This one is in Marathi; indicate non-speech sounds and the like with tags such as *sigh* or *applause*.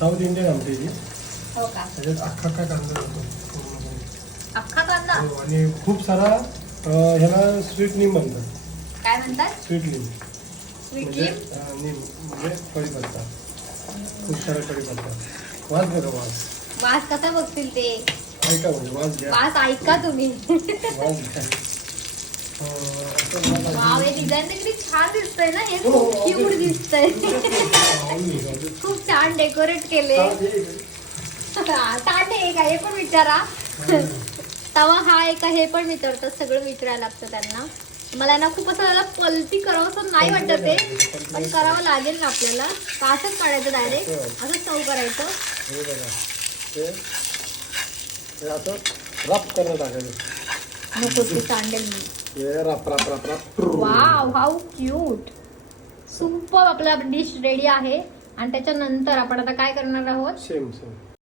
साऊथ इंडियन आमटी ती हो का? त्याच्यात अख्खा अख्खा कांदा जातो पूर्णपणे. अख्खा कांदा? हो, आणि खूप सारा अं, ह्याला स्वीट नीम म्हणतात. काय म्हणतात? स्वीट नीम स्वीट म्हणजे लिम अं, नीम म्हणजे कढीपत्ता खूप सारा कढीपत्ता वास बघा वास. वास कसा बघतील ते? ऐका म्हणजे वास घ्या. वास ऐका तुम्ही. वास घ्या. *laughs* अं, असं मला वाव हे डिझाईन किती छान दिसतंय ना? हे हो, खूप हो, क्यूट obviously. दिसतंय. आवडली, आवडली. डेकोरेट केले. ताट आहे का? हे पण विचारा. तवा हा आहे का हे पण विचारतात सगळं विचारायला लागतं त्यांना. मला ना खूप असं त्याला पलटी करावं असं नाही वाटत आहे. पण करावं लागेल ना आपल्याला. का असंच काढायचं डायरेक्ट असंच सर्व करायचं. ते रफ टाकायचं नको ते सांडेल मी. Ruff ruff ruff ruff wow how cute super आपला डिश रेडी आहे. आणि त्याच्यानंतर आपण आता काय करणार आहोत? Same same